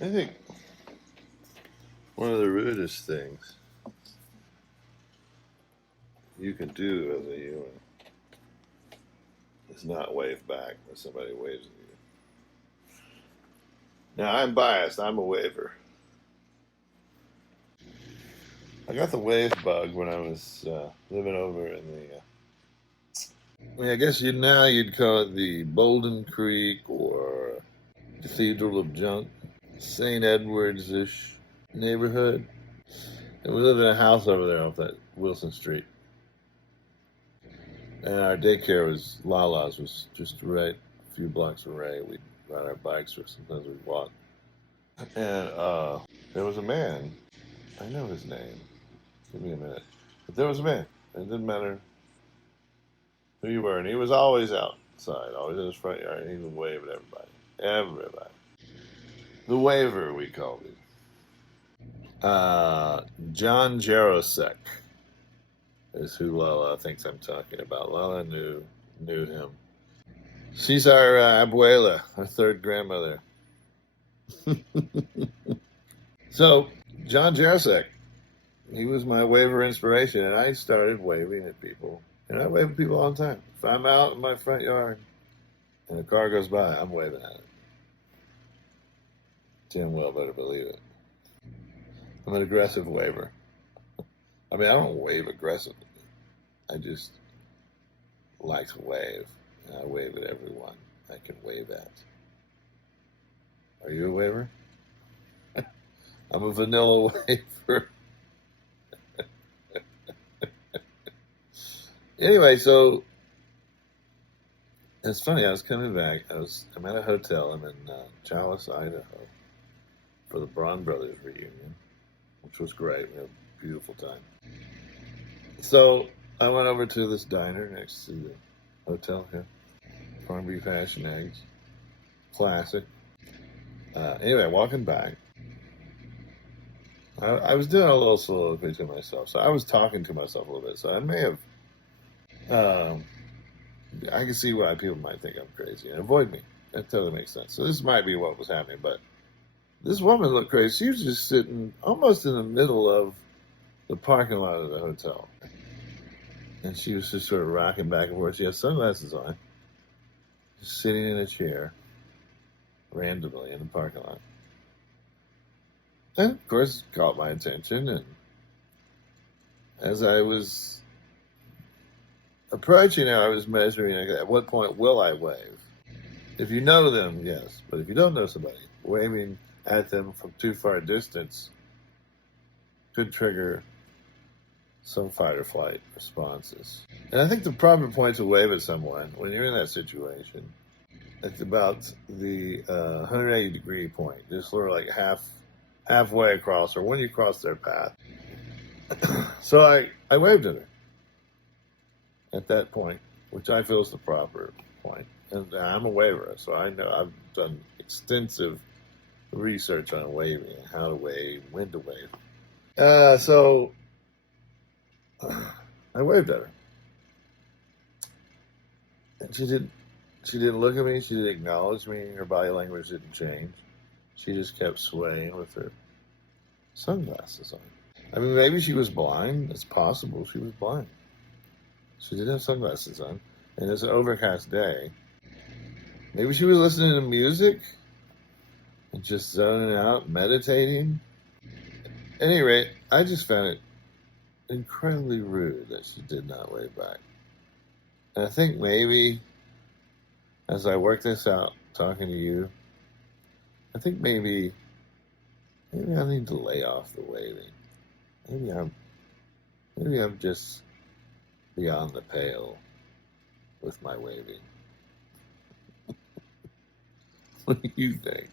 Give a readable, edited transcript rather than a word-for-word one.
I think one of the rudest things you can do as a human is not wave back when somebody waves at you. Now, I'm biased. I'm a waver. I got the wave bug when I was living over in I guess you'd call it the Bolden Creek or Cathedral of Junk, St. Edwards-ish neighborhood. And we lived in a house over there off that Wilson Street. And our daycare was Lala's, was just right a few blocks away. We'd ride our bikes or sometimes we'd walk. And there was a man. I know his name. Give me a minute. But there was a man. It didn't matter who you were. And he was always outside, always in his front yard. And he would wave at everybody. Everybody. The waver, we called him. John Jarosek is who Lala thinks I'm talking about. Lala knew him. She's our abuela, our third grandmother. So, John Jarosek, he was my waver inspiration, and I started waving at people. And I wave at people all the time. If I'm out in my front yard and a car goes by, I'm waving at it. Tim well better believe it. I'm an aggressive waver. I mean, I don't wave aggressively. I just like to wave. And I wave at everyone I can wave at. Are you a waver? I'm a vanilla waver. Anyway, so it's funny. I was coming back. I'm at a hotel. I'm in Chalice, Idaho, for the Braun Brothers reunion, which was great. We had a beautiful time. So I went over to this diner next to the hotel here. Corned beef, hash, and eggs. Classic. Anyway, walking back, I was doing a little soliloquy to myself. So I was talking to myself a little bit. So I may have, I can see why people might think I'm crazy and avoid me. That totally makes sense. So this might be what was happening. But this woman looked crazy. She was just sitting almost in the middle of the parking lot of the hotel. And she was just sort of rocking back and forth. She had sunglasses on, just sitting in a chair randomly in the parking lot. And, of course, caught my attention. And as I was approaching her, I was measuring at what point will I wave. If you know them, yes. But if you don't know somebody, waving at them from too far a distance could trigger some fight or flight responses. And I think the proper point to wave at someone when you're in that situation, it's about the 180 degree point, just sort of like halfway across, or when you cross their path. So I waved at her at that point, which I feel is the proper point. And I'm a waver, so I know I've done extensive research on waving, how to wave, when to wave. So I waved at her. And she didn't look at me, she didn't acknowledge me, her body language didn't change. She just kept swaying with her sunglasses on. I mean, maybe she was blind. It's possible she was blind. She didn't have sunglasses on, and it's an overcast day. Maybe she was listening to music and just zoning out, meditating. At any rate, I just found it incredibly rude that she did not wave back. And I think maybe, as I work this out, talking to you, I think maybe I need to lay off the waving. Maybe I'm just beyond the pale with my waving. What do you think?